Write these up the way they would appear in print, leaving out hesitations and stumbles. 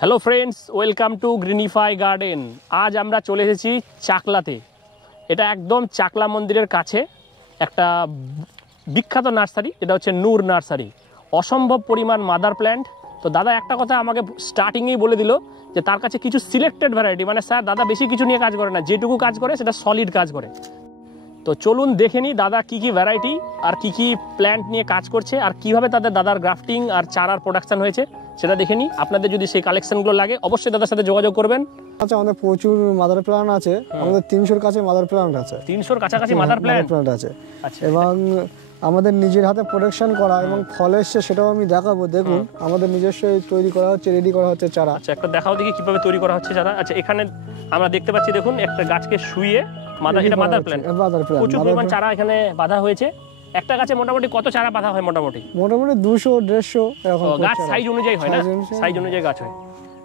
Hello friends, welcome to গ্রিনিফাই garden. আজ আমরা চলে এসেছি চাকলাতে। এটা একদম চাকলা মন্দিরের কাছে একটা বিখ্যাত নার্সারি, যেটা হচ্ছে নূর নার্সারি। অসম্ভব পরিমাণ মাদার প্ল্যান্ট। তো দাদা একটা কথা আমাকে স্টার্টিংয়েই বলে দিল যে তার কাছে কিছু সিলেক্টেড ভ্যারাইটি, মানে স্যার দাদা বেশি কিছু নিয়ে কাজ করে না, যেটুকু কাজ করে সেটা সলিড কাজ করে। তো চলুন দেখে নিই দাদা কী কী ভ্যারাইটি আর কী কী প্ল্যান্ট নিয়ে কাজ করছে আর কীভাবে তাদের দাদার গ্রাফটিং আর চারার প্রোডাকশন হয়েছে সেটা দেখে নিই। আপনাদের যদি সেই কালেকশনগুলো লাগে অবশ্যই দাদার সাথে যোগাযোগ করবেন। আচ্ছা, আমাদের প্রচুর মাদার প্ল্যান্ট আছে, আমাদের 300-র কাছে মাদার প্ল্যান্ট আছে। 300-র কাছাকাছি মাদার প্ল্যান্ট আছে। আচ্ছা, এবং আমাদের নিজের হাতে প্রোডাকশন করা এবং ফল এসছে সেটাও আমি দেখাবো। দেখুন আমাদের নিজস্ব তৈরি করা হচ্ছে, রেডি করা হচ্ছে চারা। আচ্ছা, একটা দেখাও দেখি কিভাবে তৈরি করা হচ্ছে চারা। আচ্ছা, এখানে আমরা দেখতে পাচ্ছি, দেখুন একটা গাছকে শুইয়ে এটা মাদার প্ল্যান্ট, প্রচুর পরিমাণ চারা এখানে বাঁধা হয়েছে। একটা গাছে মোটামুটি কত চারা বাঁধা হয়? মোটামুটি 200-150 এরকম। গাছ সাইজ অনুযায়ী হয় না? সাইজ অনুযায়ী গাছ হয়।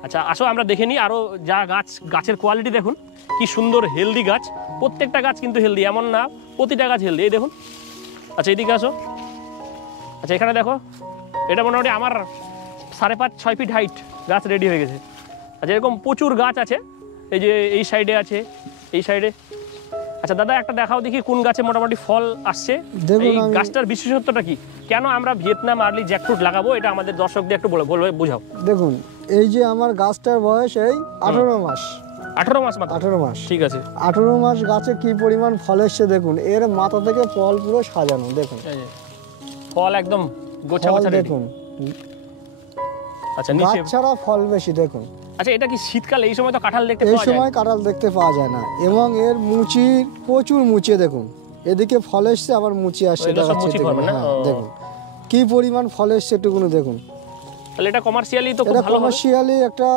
আচ্ছা আসো আমরা দেখে নিই আরো যা গাছের কোয়ালিটি দেখুন কি সুন্দর, হেলদি গাছ। প্রত্যেকটা গাছ কিন্তু হেলদি, এমন না প্রতিটা গাছ হেলদি। এই দেখুন। আচ্ছা এদিকে আসো। আচ্ছা এখানে দেখো, এটা মোটামুটি আমার 5.5-6 ফিট হাইট গাছ রেডি হয়ে গেছে। আচ্ছা এরকম প্রচুর গাছ আছে, এই যে এই সাইডে আছে, এই সাইডে। আচ্ছা দাদা একটা দেখাও দেখি কোন গাছে মোটামুটি ফল আসছে। এই গাছটার বিশেষত্বটা কি, কেন আমরা ভিয়েতনাম আর্লি জ্যাকফ্রুট লাগাবো, এটা আমাদের দর্শকদের একটু বলবে, বুঝাও। দেখুন এই যে আমার গাছটার বয়স এই 18 মাস। 18 মাস মাত্র? 18 মাস, ঠিক আছে। 18 মাস গাছে কি পরিমাণ ফল এসছে দেখুন। এর মাথা থেকে ফল পুরো সাজানো, দেখুন ফল একদম গোছা গোছা দেখুন। আচ্ছা নিচে ছাড়া ফল বেশি দেখুন। আচ্ছা এটা কি শীতকালে? এই সময় তো কাঁঠাল দেখতে পাওয়া যায়। এই সময় কাঁঠাল দেখতে পাওয়া যায় না। এবং এর মুচির প্রচুর মুচি দেখুন, এদিকে ফল এসছে আবার মুচি আসছে। দেখুন কি পরিমাণ ফল এসছে একটুকুনি দেখুন। তাহলে এটা কমার্শিয়ালি তো খুব ভালো, কমার্শিয়ালি একটা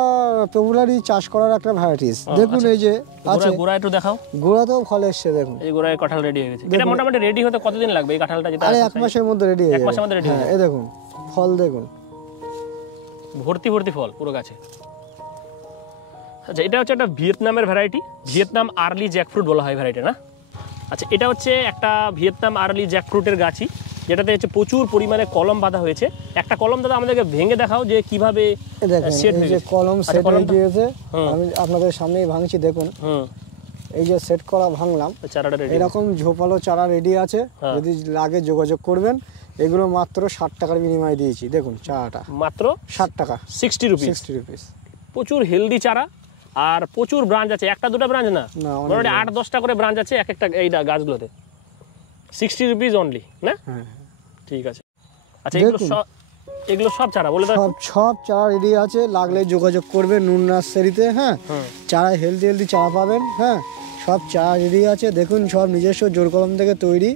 পপুলারি চাষ করার একটা ভ্যারাইটিস। দেখুন এই যে আছে গোড়া, একটু দেখাও। গোড়াতেও ফল এসছে দেখুন। এই গোড়ায় কাঁঠাল রেডি হয়ে গেছে। এটা মোটামুটি রেডি হতে কতদিন লাগবে এই কাঁঠালটা? যেটা 1 মাসের মধ্যে রেডি হয়ে যাবে। 1 মাসের মধ্যে রেডি হয়ে যাবে। এই দেখুন ফল দেখুন, ভর্তি ভর্তি ফল পুরো গাছে। আচ্ছা এটা হচ্ছে একটা ভিয়েতনামের ভ্যারাইটি, ভিয়েতনাম আর্লি জ্যাকফ্রুট বলা হয় ভ্যারাইটি না? আচ্ছা এটা হচ্ছে একটা ভিয়েতনাম আর্লি জ্যাকফ্রুটের গাছই, যেটাতে হচ্ছে প্রচুর পরিমাণে কলম বাঁধা হয়েছে। একটা কলম দাদা আমাদেরকে ভেঙে দেখাও যে কিভাবে সেট হয়েছে। কলম সেট হয়ে গিয়েছে, আমি আপনাদের সামনেই ভাঙছি দেখুন। এই যে সেট করা ভাঙলাম, চারাটা রেডি। এরকম ঝোপালো চারা রেডি আছে, যদি লাগে যোগাযোগ করবেন। এগুলো মাত্র 60 টাকার বিনিময়ে দিয়েছি। দেখুন চারাটা মাত্র 60 টাকা, 60 রুপিস। প্রচুর হেলদি চারা আর প্রচুর ব্রাঞ্চ আছে, একটা দুটো ব্রাঞ্চ না, মোটামুটি 8-10টা করে ব্রাঞ্চ আছে এক একটা এই গাছগুলোতে। 60 রুপিস অনলি না? ঠিক আছে। আচ্ছা এগুলো সব চারা বলে দাও। সব চারা রেডি আছে, লাগলে যোগাযোগ করবেন নূর নার্সারিতে। হ্যাঁ, চারা হেলদি চারা পাবেন। হ্যাঁ, সব চারা রেডি আছে দেখুন, সব নিজস্ব জোর কলম থেকে তৈরি।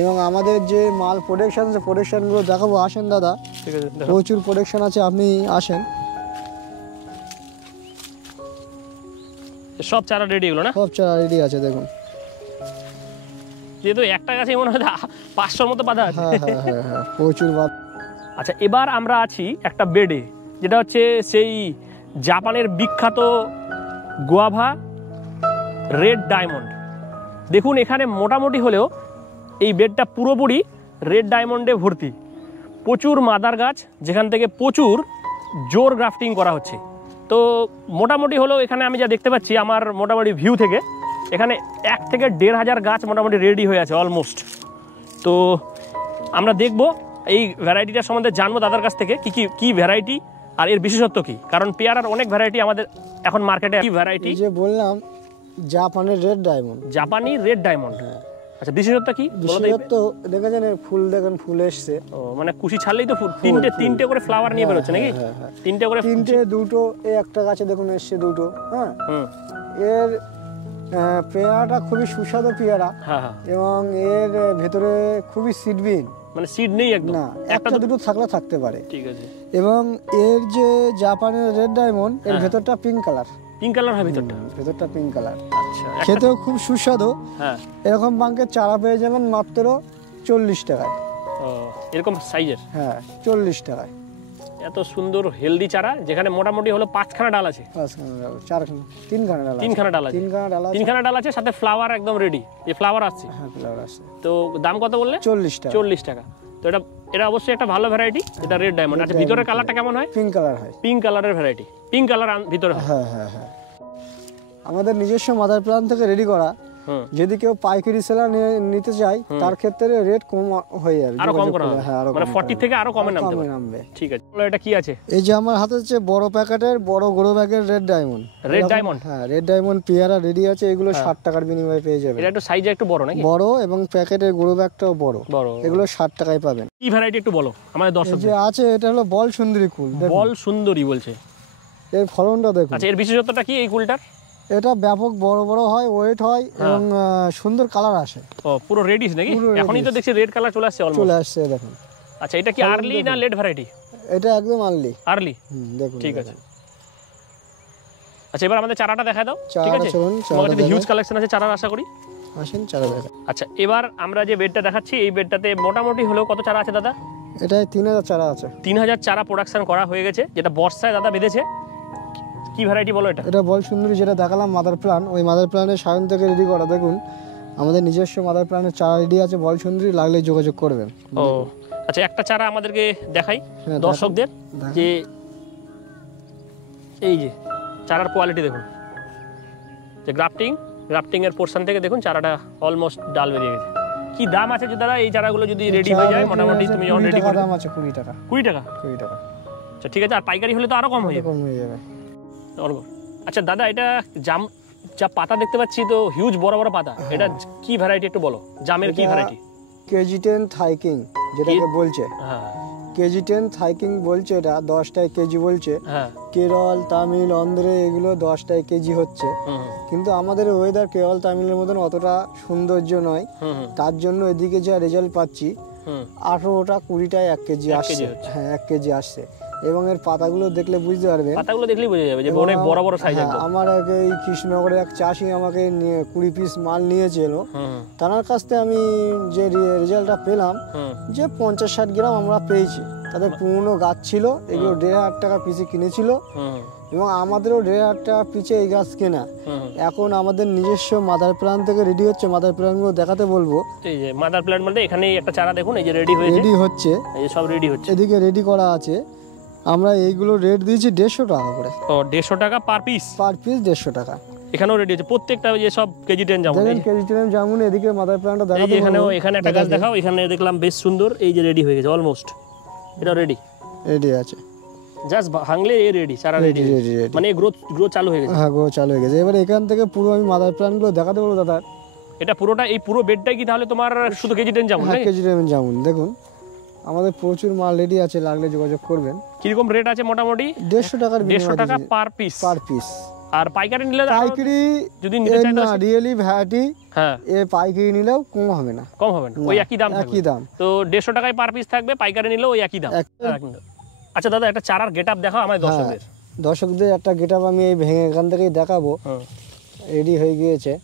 এবং আমাদের যে মাল প্রোডাকশন, সে প্রোডাকশনগুলো দেখাবো। আসেন দাদা, ঠিক আছে, প্রচুর প্রোডাকশন আছে, আপনি আসেন। সব চারা রেডি এগুলো না? সব চারা রেডি আছে দেখুন। যেহেতু একটা গাছে মনে হয় 500-র মতো বাঁধা আছে। হ্যাঁ, প্রচুর বাঁধা। আচ্ছা এবার আমরা আছি একটা বেডে, যেটা হচ্ছে সেই জাপানের বিখ্যাত গুয়াভা রেড ডায়মন্ড। দেখুন এখানে মোটামুটি হলেও এই বেডটা পুরোপুরি রেড ডায়মন্ডে ভর্তি। প্রচুর মাদার গাছ, যেখান থেকে প্রচুর জোর গ্রাফটিং করা হচ্ছে। তো মোটামুটি হলেও এখানে আমি যা দেখতে পাচ্ছি আমার মোটামুটি ভিউ থেকে, এখানে 1 থেকে 1,500 গাছ মোটামুটি রেডি হয়ে আছে অলমোস্ট। তো আমরা দেখব এই ভ্যারাইটিটার সম্বন্ধে, জানবো দাদার কাছ থেকে কি ভ্যারাইটি আর এর বিশেষত্ব কি। কারণ পেয়ারার অনেক ভ্যারাইটি আমাদের এখন মার্কেটে। কি ভ্যারাইটি? যে বললাম জাপানের রেড ডায়মন্ড, জাপানি রেড ডায়মন্ড। আচ্ছা বিশেষত্ব কি? বিশেষত্ব দেখেছেন, ফুল দেখেন, ফুল এসছে। ও মানে কুশি ছাড়লেই তো ফুল, তিনটে করে ফ্লাওয়ার নিয়ে বেরোচ্ছে নাকি? তিনটে করে, দুটো। এই একটা গাছে দেখুন এসছে দুটো। হ্যাঁ, এর পেয়ারাটা খুবই সুস্বাদু পেয়ারা। এবং এর ভেতরে খুবই সিডবিন, মানে সিড নেই একদম না, একটা দুটো থাকতে পারে। ঠিক আছে। এবং এর যে জাপানের রেড ডায়মন্ড, এর ভেতরটা পিঙ্ক কালার হয়, ভেতরটা পিঙ্ক কালার। আচ্ছা, খেতেও খুব সুস্বাদু। এরকম বাঙ্কের চারা পেয়ে যাবেন মাত্র 40 টাকায়। এরকম সাইজের? হ্যাঁ, 40 টাকায়। এত সুন্দর হেলদি চারা, যেখানে মোটামুটি হলো 5খানা ডাল আছে। 3খানা ডাল আছে, সাথে ফ্লাওয়ার একদম রেডি। এই ফ্লাওয়ার আসছে। হ্যাঁ, ফ্লাওয়ার আসছে। তো দাম কত বললে? 40 টাকা। 40 টাকা। তো এটা অবশ্যই একটা ভালো ভ্যারাইটি, এটা রেড ডায়মন্ড। আচ্ছা, ভিতরের কালারটা কেমন হয়? পিঙ্ক কালার হয়। পিঙ্ক কালারের ভ্যারাইটি, পিঙ্ক কালার ভিতরে হয়। হ্যাঁ হ্যাঁ হ্যাঁ, আমাদের নিজস্ব মাদার প্ল্যান্ট থেকে রেডি করা। যদি কেউ পাইকারি সেলার নিতে চায় তার ক্ষেত্রে রেট কম হয়ে যাবে, আরো কম করা হবে। হ্যাঁ, মানে 40 থেকে আরো কমে নামবে। ঠিক আছে, এটা কি আছে? এই যে আমার হাতে হচ্ছে বড় প্যাকেটের বড় গ্রো ব্যাগের রেড ডায়মন্ড। Red diamond? হ্যাঁ, রেড ডায়মন্ড পেয়ারা রেডি আছে, এগুলো 60 টাকার বিনিময়ে পেয়ে যাবেন। এটা একটু সাইজে একটু বড় নাকি? বড়, এবং প্যাকেটের গ্রো ব্যাগটাও বড়, এগুলো 60 টাকায় পাবেন। কি ভ্যারাইটি একটু বলো আমাদের দর্শকদের। যে আছে এটা হলো বল সুন্দরী কুল। বল সুন্দরী বলছে? এর ফলনটা দেখুন। আচ্ছা, এর বিশেষত্বটা কি এই কুলটার? এটা ব্যাপক বড় বড় হয়, ওয়েট হয়, এবং সুন্দর কালার আসে। ও, পুরো রেডিস নাকি? এখনই তো দেখছি রেড কালার চলে আসছে, চলে আসছে দেখুন। আচ্ছা, এটা কি আর্লি না লেট ভ্যারাইটি? এটা একদম আর্লি। আর্লি, দেখুন। ঠিক আছে। আচ্ছা, এবার আমাদের চারাটা দেখায় দাও। ঠিক আছে, চলুন, তোমার কাছে হিউজ কালেকশন আছে চারার, আশা করি। আসেন চারা দেখা। আচ্ছা, এবার আমরা যে বেডটা দেখাচ্ছি এই বেডটাতে মোটামুটি হলেও কত চারা আছে দাদা? এটাই 3000 চারা আছে। 3000 চারা প্রোডাকশন করা হয়ে গেছে, যেটা বর্ষায় দাদা বেঁধেছে। কি ভ্যারাইটি বলো এটা? এটা বল সুন্দরী, যেটা দেখালাম মাদার প্ল্যান, ওই মাদার প্ল্যানের সায়ন থেকে রেডি করা। দেখুন আমাদের নিজস্ব মাদার প্ল্যানের চারা রেডি আছে, বল সুন্দরী, লাগলে যোগাযোগ করবেন। ও আচ্ছা, একটা চারা আমাদেরকে দেখাই দর্শকদের, যে এই যে চারার কোয়ালিটি দেখুন, যে গ্রাফটিং এর পোরশন থেকে দেখুন চারাটা অলমোস্ট ডাল বেরিয়ে গেছে। কি দাম আছে যে দাদা এই চারাগুলো যদি রেডি হয়ে যায় মোটামুটি? তুমি যখন রেডি করে দাম আছে 20 টাকা। 20 টাকা? 20 টাকা। আচ্ছা, ঠিক আছে। আর পাইকারি হলে তো আরো কম হয়ে যাবে। আচ্ছা দাদা, এটা জাম যা পাতা দেখতে পাচ্ছি তো হিউজ বড় বড় পাতা, এটা কি ভ্যারাইটি একটু বলো? জামের কি ভ্যারাইটি? কেজি 10 থাইকিং যেটাকে বলছে। হ্যাঁ, কেজি 10 থাইকিং বলছে, এটা 10 টাকা কেজি বলছে। হ্যাঁ, কেরল, তামিল, অন্ধ্রে এগুলো 10 টাকা কেজি হচ্ছে। কিন্তু আমাদের ওয়েদার কেরল তামিলের মতন অতটা সৌন্দর্য নয়, তার জন্য এদিকে যা রেজাল্ট পাচ্ছি 18টা 20টায় 1 কেজি আসছে। হ্যাঁ, 1 কেজি আসছে। এবং এর পাতাগুলো দেখলে বুঝতে পারবেন, পাতাগুলো দেখলেই বোঝা যাবে যে অনেক বড় বড় সাইজ। আমার এই কৃষ্ণনগরের এক চাষি আমাকে 20 পিস মাল নিয়েছিল, তার কাছ থেকে আমি যে রেজাল্টটা পেলাম যে 50-60 গ্রাম আমরা পেয়েছি। তাদের পুরনো গাছ ছিল, এগুলো 1500 টাকা পিসে কিনেছিল, এবং আমাদেরও 1500 টাকা পিছে এই গাছ কেনা। এখন আমাদের নিজস্ব মাদার প্ল্যান থেকে রেডি হচ্ছে, মাদার প্ল্যানগুলো দেখাতে বলবো। এই যে মাদার প্ল্যান বলতে এখানে একটা চারা দেখুন, এই যে রেডি হচ্ছে, এই যে সব রেডি হচ্ছে, এদিকে রেডি করা আছে। আমরা এইগুলো রেট দিয়েছি 150 টাকা করে। ও, 150 টাকা পার পিস? পার পিস 150 টাকা। এখানেও রেডি আছে প্রত্যেকটা, যে সব কেজি 10 জামুন। দেখেন কেজি 10 জামুন, এদিকে মাদার প্ল্যান্টটা দেখাবো। এই যে এখানে একটা গাছ দেখাও, এখানে দেখলাম বেশ সুন্দর, এই যে রেডি হয়ে গেছে অলমোস্ট, এটা রেডি আছে। জাস্ট ভাঙলে এই রেডি, সারা রেডি, মানে গ্রোথ চালু হয়ে গেছে। হ্যাঁ, গ্রোথ চালু হয়ে গেছে। এবার এখান থেকে পুরো আমি মাদার প্ল্যান্টগুলো দেখাতে বলবো দাদা। এটা পুরোটা, এই পুরো বেডটাই কি তাহলে তোমার শুধু কেজি 10 জামুন? হ্যাঁ, কেজি 10 জামুন। দেখুন আমাদের প্রচুর মাল রেডি আছে, লাগলে যোগাযোগ করবেন। কিরকম রেট আছে? মোটামুটি 150 টাকার 150 টাকা পার পিস। আর পাইকারি নিলে? পাইকারি যদি নিতে চাই না, রিয়েলি ভ্যারাইটি। হ্যাঁ, পাইকারি নিলেও কম হবে না, ওই একই দাম থাকবে। একই দাম। তো 150 টাকায় পার পিস থাকবে, পাইকারি নিলেও ওই একই দাম। আচ্ছা দাদা, একটা চারার গেটআপ দেখাও আমাদের দর্শকদের একটা গেটআপ আমি এই ভেঙে এখান থেকেই দেখাবো। রেডি হয়ে গিয়েছে।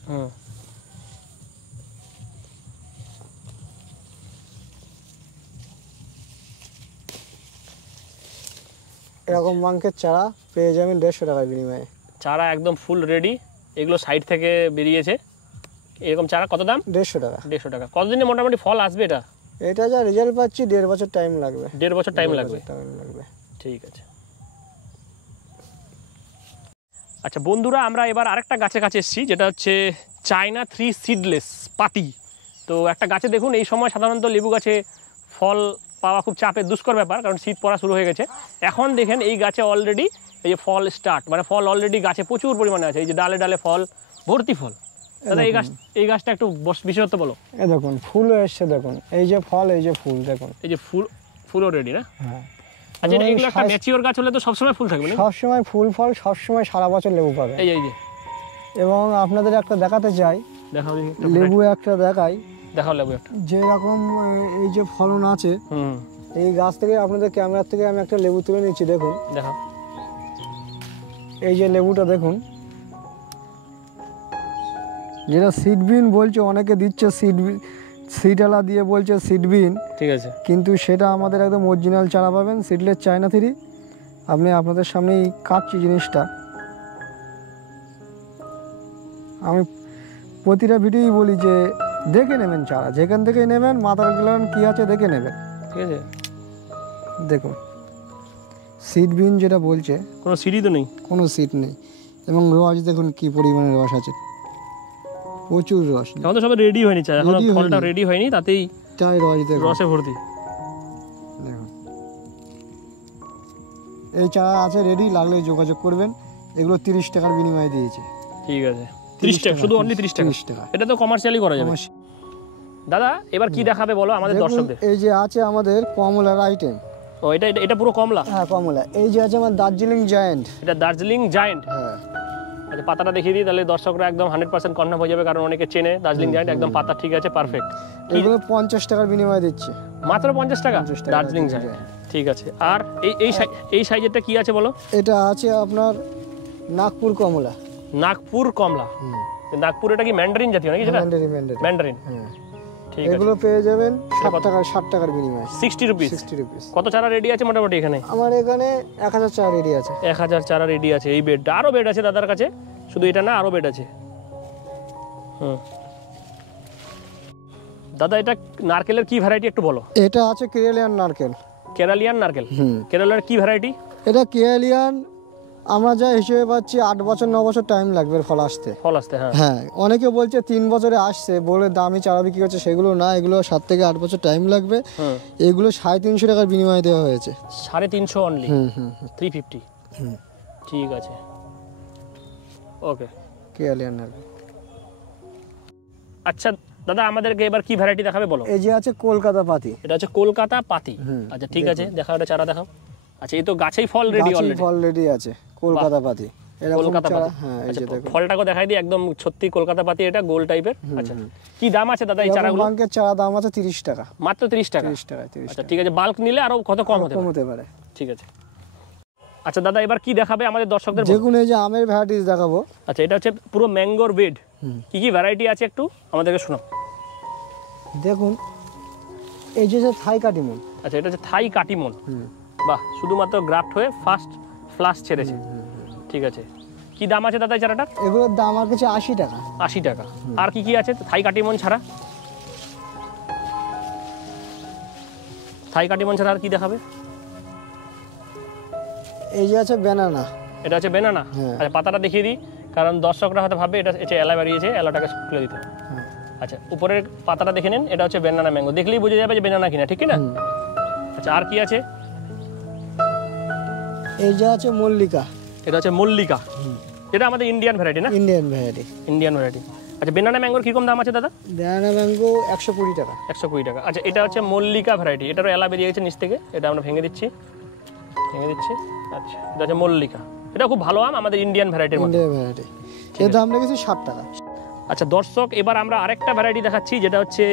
এরকম বাঙ্কের চারা পেয়ে যাবেন 150 টাকার বিনিময়ে। চারা একদম ফুল রেডি, এগুলো সাইড থেকে বেরিয়েছে। এরকম চারা কত দাম? 150 টাকা। 150 টাকা। কতদিনে মোটামুটি ফল আসবে এটা? এটা যা রেজাল্ট পাচ্ছি 1.5 বছর টাইম লাগবে। 1.5 বছর টাইম লাগবে? ঠিক আছে। আচ্ছা বন্ধুরা, আমরা এবার আরেকটা গাছের কাছে এসেছি, যেটা হচ্ছে চায়না 3 সিডলেস পাতি। তো একটা গাছে দেখুন, এই সময় সাধারণত লেবু গাছে ফল পাওয়া খুব চাপের দুষ্কর ব্যাপার, কারণ শীত পড়া শুরু হয়ে গেছে। এখন দেখেন এই গাছে অলরেডি এই যে ফল স্টার্ট, মানে ফল অলরেডি গাছে প্রচুর পরিমাণে আছে। এই যে ডালে ডালে ফল, ভর্তি ফল। দাদা এই গাছটা একটু বিশেষত্ব বলো। এই দেখুন ফুল এসছে, দেখুন এই যে ফল, এই যে ফুল, দেখুন এই যে ফুলও রেডি না? হ্যাঁ। আচ্ছা, এগুলো একটা ম্যাচিওর গাছ হলে তো সবসময় ফুল থাকবে না? সবসময় ফুল ফল, সবসময় সারা বছর লেবু পাবে। এই যে এবং আপনাদের একটা দেখাতে চাই, দেখাও লেবু একটা দেখাই। দেখাও লেবু একটা। যেরকম এই যে ফলন আছে, এই গাছ থেকে আপনাদের ক্যামেরার থেকে আমি একটা লেবু তুলে নিচ্ছি, দেখুন। দেখাও। এই যে লেবুটা দেখুন, যেটা সিডবিন বলছে, অনেকে দিচ্ছে সিডালা দিয়ে বলছে সিডবিন, ঠিক আছে, কিন্তু সেটা আমাদের একদম অরিজিনাল চারা পাবেন, সিডলেস চায়না 3। আপনি আপনাদের সামনেই কাটছি জিনিসটা। আমি প্রতিটা ভিডিওই বলি যে দেখে নেবেন চারা, যেখান থেকেই নেবেন মাদার প্ল্যান্ট কী আছে দেখে নেবেন। ঠিক আছে, দেখুন সিড বিন যেটা বলছে, কোনো সিডি তো নেই, কোনো সিট নেই, এবং রস দেখুন কি পরিমাণে রস আছে, প্রচুর রস। এখন তো সব রেডি হয়নি, চা এখন Ready ফলটা হয়নি। রেডি হয়নি, তাতেই তাই রস দেখুন, রসে ভর্তি। দেখুন এই চারা আছে রেডি, লাগলে যোগাযোগ করবেন। এগুলো 30 টাকার বিনিময়ে দিয়েছি। ঠিক আছে, 30 টাকা, শুধু অনলি 30 টাকা। 30 টাকা। এটা তো কমার্শিয়ালি করা যাবে। দাদা এবার কি দেখাবে বলো আমাদের দেখুন, দর্শকদের। এই যে আছে আমাদের কমলার আইটেম। ও এটা এটা পুরো কমলা? হ্যাঁ কমলা। এই যে আছে আমার দার্জিলিং জায়ান্ট। এটা দার্জিলিং জায়ান্ট। হ্যাঁ আচ্ছা পাতাটা দেখিয়ে দিই, তাহলে দর্শকরা একদম 100% কনফার্ম হয়ে যাবে, কারণ অনেকে চেনে দার্জিলিং জায়ান্ট, একদম পাতা ঠিক আছে, পারফেক্ট। এগুলো 50 টাকার বিনিময়ে দিচ্ছে। মাত্র 50 টাকা 50 টাকা দার্জিলিং জায়ান্ট। ঠিক আছে, আর এই সাইজেরটা কি আছে বলো? এটা আছে আপনার নাগপুর কমলা। নাগপুর কমলা। নাগপুর এটা কি ম্যান্ডারিন জাতীয় নাকি? সেটা ম্যান্ডারিন। হ্যাঁ ঠিক আছে, এগুলো পেয়ে যাবেন 60 টাকার বিনিময়ে। 60 রুপিস। 60 রুপিস। কত চারা রেডি আছে মোটামুটি এখানে? আমার এখানে 1000 চারা রেডি আছে। 1000 চারা রেডি আছে। এই বেডটা, আরো বেড আছে দাদার কাছে, শুধু এটা না, আরো বেড আছে। দাদা এটা নারকেলের কি ভ্যারাইটি একটু বলো? এটা আছে কেরালিয়ান নারকেল। কেরালিয়ান নারকেল। কেরালার কি ভ্যারাইটি? এটা কেরালিয়ান, আমরা যা হিসেবে পাচ্ছি 8 বছর 9 বছর টাইম লাগবে ফল আসতে। ফল আসতে, হ্যাঁ। হ্যাঁ অনেকে বলছে 3 বছরে আসছে, বলে দামি চারা বিক্রি করছে, সেগুলো না, এগুলো 7 থেকে 8 বছর টাইম লাগবে। এগুলো 350 টাকার বিনিময়ে দেওয়া হয়েছে। 350 অনলি? 350। ঠিক আছে, ওকে। কেরালিয়ান নারকেল। আচ্ছা দাদা আমাদেরকে এবার কি ভ্যারাইটি দেখাবে বলো? এই যে আছে কলকাতা পাতি। এটা হচ্ছে কলকাতা পাতি। আচ্ছা ঠিক আছে, দেখাও, এটা চারা দেখাও। আচ্ছা এই তো গাছেই ফল রেডি অলরেডি। ফল রেডি আছে কলকাতা পাতি। এরকম কলকাতা চারা, পাতি। হ্যাঁ এই আচ্ছা যে দেখুন। ফলটাকে দেখাই দিই, একদম সত্যি কলকাতা পাতি, এটা গোল টাইপের। আচ্ছা কি দাম আছে দাদা এই চারাগুলো? বাঙ্কের চারা দাম আছে 30 টাকা। মাত্র 30 টাকা? 30 টাকা। আচ্ছা ঠিক আছে, বাল্ক নিলে আরো কত কম হতে পারে। ঠিক আছে। আচ্ছা দাদা এবার কি দেখাবে আমাদের দর্শকদের? দেখুন এই যে আমের ভ্যারাইটিস দেখাবো। আচ্ছা এটা হচ্ছে পুরো ম্যাঙ্গোর বেড। কি কি ভ্যারাইটি আছে একটু আমাদেরকে শোনাও। দেখুন এই যে থাই কাটিমন। আচ্ছা এটা হচ্ছে থাই কাটিমন। বাহ, শুধুমাত্র গ্রাফট হয়ে ফার্স্ট ফ্লাশ ছেড়েছে। ঠিক আছে, কি দাম আছে দাদা এই চারাটার? এগুলোর দাম আমার কাছে 80 টাকা। 80 টাকা। আর কি কি আছে থাই কাটিমন ছাড়া? থাই কাটিমন ছাড়া আর কি দেখাবে? এই যে আছে ব্যানানা। এটা হচ্ছে বেনানা। আচ্ছা পাতাটা দেখিয়ে দিই, কারণ দর্শকরা হয়তো ভাববে এটা হচ্ছে এলা বেরিয়েছে, এলাটাকে খুলে দিতে। আচ্ছা উপরের পাতাটা দেখে নিন, এটা হচ্ছে বেনানা ম্যাঙ্গো, দেখলেই বোঝা যাবে যে বেনানা কিনা, ঠিক কিনা? আচ্ছা আর কি আছে? এই যে আছে মল্লিকা। এটা হচ্ছে মল্লিকা। এটা আমাদের ইন্ডিয়ান ভ্যারাইটি না? Indian variety. Indian variety. আচ্ছা বেনানা ম্যাঙ্গোর কিরকম দাম আছে দাদা? ব্যানানা ম্যাঙ্গো 120 টাকা। 120 টাকা। আচ্ছা এটা হচ্ছে মল্লিকা ভ্যারাইটি, এটারও এলা বেরিয়ে গেছে নিচ থেকে, এটা আমরা ভেঙে দিচ্ছি। আচ্ছা এটা হচ্ছে মল্লিকা, এটা খুব ভালো আম, আমাদের ইন্ডিয়ান ভ্যারাইটির মধ্যে। Indian variety. এর দাম লেগেছে 60 টাকা। আচ্ছা দর্শক এবার আমরা আরেকটা ভ্যারাইটি দেখাচ্ছি, যেটা হচ্ছে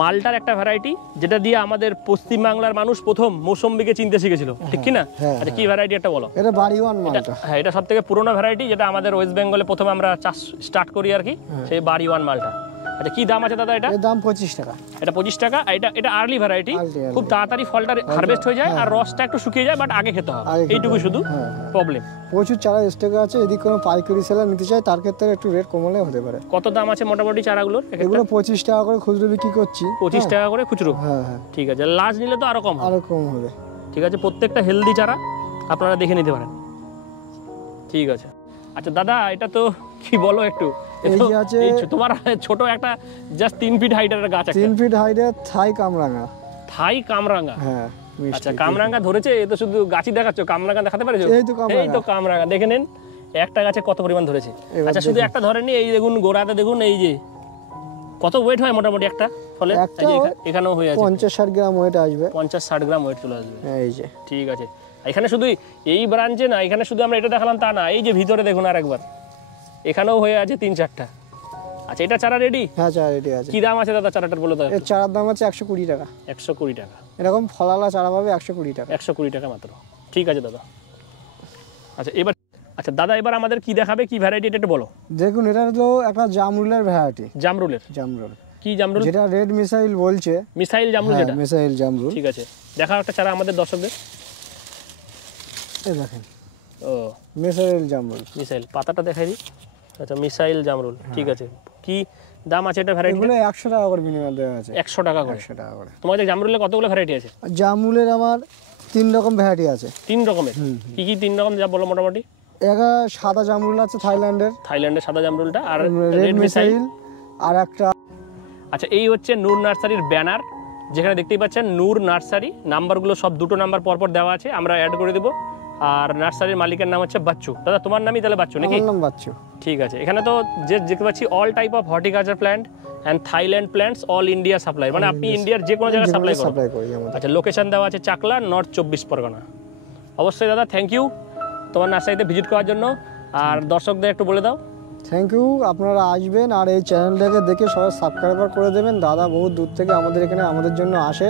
মালটার একটা ভ্যারাইটি, যেটা দিয়ে আমাদের পশ্চিমবাংলার মানুষ প্রথম মৌসম্বিকে চিনতে শিখেছিল, ঠিক কি না? আচ্ছা কি ভ্যারাইটি একটা বলো? এটা বাড়িওয়ান মালটা। হ্যাঁ এটা সবথেকে পুরোনো ভ্যারাইটি, যেটা আমাদের ওয়েস্ট বেঙ্গলে প্রথমে আমরা চাষ স্টার্ট করি আর কি, সেই বাড়িওয়ান মালটা। আচ্ছা কি দাম আছে দাদা এটা? এর দাম 25 টাকা। এটা 25 টাকা। এটা আর্লি ভ্যারাইটি, খুব তাড়াতাড়ি ফলটা হারভেস্ট হয়ে যায়, আর রসটা একটু শুকিয়ে যায়, বাট আগে খেতে হবে, এইটুকু শুধু প্রবলেম। প্রচুর চারা স্টকে আছে, যদি কোনো পাইকারি সেলার নিতে চায় তার ক্ষেত্রে একটু রেট কমালে হতে পারে। কত দাম আছে মোটামুটি চারাগুলোর? এগুলো 25 টাকা করে খুচরো বিক্রি করছি। 25 টাকা করে খুচরো? হ্যাঁ হ্যাঁ। ঠিক আছে, লার্জ নিলে তো আরো কম হবে। আরো কম হবে। ঠিক আছে, প্রত্যেকটা হেলদি চারা আপনারা দেখে নিতে পারেন। ঠিক আছে। আচ্ছা দাদা এটা তো কি বলো একটু, এই যে আছে তোমার ছোট একটা জাস্ট 3 ফিট হাইটের গাছ, 3 ফিট হাইটের থাই কামরাঙা। থাই কামরাঙা? হ্যাঁ। আচ্ছা কামরাঙা ধরেছে, এ তো শুধু গাছই দেখাচ্ছ, কামরাঙা দেখাতে পারছো? এই তো কামরাঙা, দেখে নিন একটা গাছে কত পরিমাণ ধরেছে। আচ্ছা শুধু একটা ধরেনি, এই দেখুন গোড়াতে দেখুন, এই যে কত ওয়েট হয় মোটামুটি একটা ফলে? এখানেও হয়ে আছে 50-60 গ্রাম ওয়েট আসবে। 50-60 গ্রাম ওয়েট চলে আসবে। এই যে ঠিক আছে। এখানে শুধু এই ব্রাঞ্চে না, এখানে শুধু আমরা এটা দেখালাম তা না, এই যে ভিতরে দেখুন আরেকবার, এখানেও হয়ে আছে 3-4টা। আচ্ছা এটা চারা রেডি? হ্যাঁ চারা রেডি আছে। কি দাম আছে দাদা চারাটার বলো তো? এর চারার দাম আছে 120 টাকা। 120 টাকা। এরকম ফলালা চারা পাবে 120 টাকা। 120 টাকা মাত্র। ঠিক আছে দাদা। আচ্ছা এবার, আচ্ছা দাদা এবার আমাদের কি দেখাবে, কি ভ্যারাইটি এটা একটু বলো। দেখুন এটা হলো একটা জামরুলের ভ্যারাইটি। জামরুলের? জামরুল। কি জামরুল? যেটা রেড মিসাইল বলছে। মিসাইল জামরুল যেটা? মিসাইল জামরুল। ঠিক আছে, দেখাও একটা চারা আমাদের দর্শকদের। এই দেখেন। ও মিসাইল জামরুল। মিসাইল, পাতাটা দেখাই দিই। আচ্ছা মিসাইল জামরুল, ঠিক আছে। কি দাম আছে এটা ভ্যারাইটি? এগুলো 100 টাকা করে মিনিমাম দেওয়া আছে। 100 টাকা করে। 100 টাকা করে। তোমাদের জামরুলে কতগুলো ভ্যারাইটি আছে? জামরুলের আমার 3 রকম ভ্যারাইটি আছে। 3 রকমের? কি কি 3 রকম যা বলো মোটামুটি? একটা সাদা জামরুল আছে থাইল্যান্ডের সাদা জামরুলটা, আর রেড মিসাইল, আর একটা। আচ্ছা, এই হচ্ছে নূর নার্সারির ব্যানার, যেখানে দেখতেই পাচ্ছেন নূর নার্সারি। নাম্বারগুলো সব 2টো নাম্বার পরপর দেওয়া আছে, আমরা অ্যাড করে দেবো। আর নার্সারির মালিকের নাম হচ্ছে বাচ্চু। দাদা তোমার নামই তাহলে বাচ্চু নাকি? আমার নাম বাচ্চু। ঠিক আছে। এখানে তো যে দেখতে পাচ্ছি all type of horticulture plant and Thailand plants all India supply, মানে আপনি ইন্ডিয়ার যে কোনো জায়গায় সাপ্লাই করি। আচ্ছা, লোকেশন দেওয়া আছে চাকলা, নর্থ 24 পরগনা। অবশ্যই দাদা, থ্যাংক ইউ তোমার নার্সারিতে ভিজিট করার জন্য। আর দর্শকদের একটু বলে দাও। থ্যাংক ইউ, আপনারা আসবেন আর এই চ্যানেলটাকে দেখে সবাই সাবস্ক্রাইবার করে দেবেন। দাদা বহু দূর থেকে আমাদের এখানে আমাদের জন্য আসে,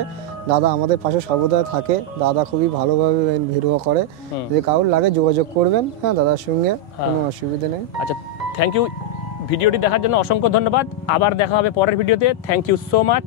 দাদা আমাদের পাশে সর্বদা থাকে। দাদা খুবই ভালোভাবে ভিডিও করে, যদি কারোর লাগে যোগাযোগ করবেন, হ্যাঁ দাদার সঙ্গে, কোনো অসুবিধা নেই। আচ্ছা, থ্যাংক ইউ। ভিডিওটি দেখার জন্য অসংখ্য ধন্যবাদ। আবার দেখা হবে পরের ভিডিওতে। Thank you so much.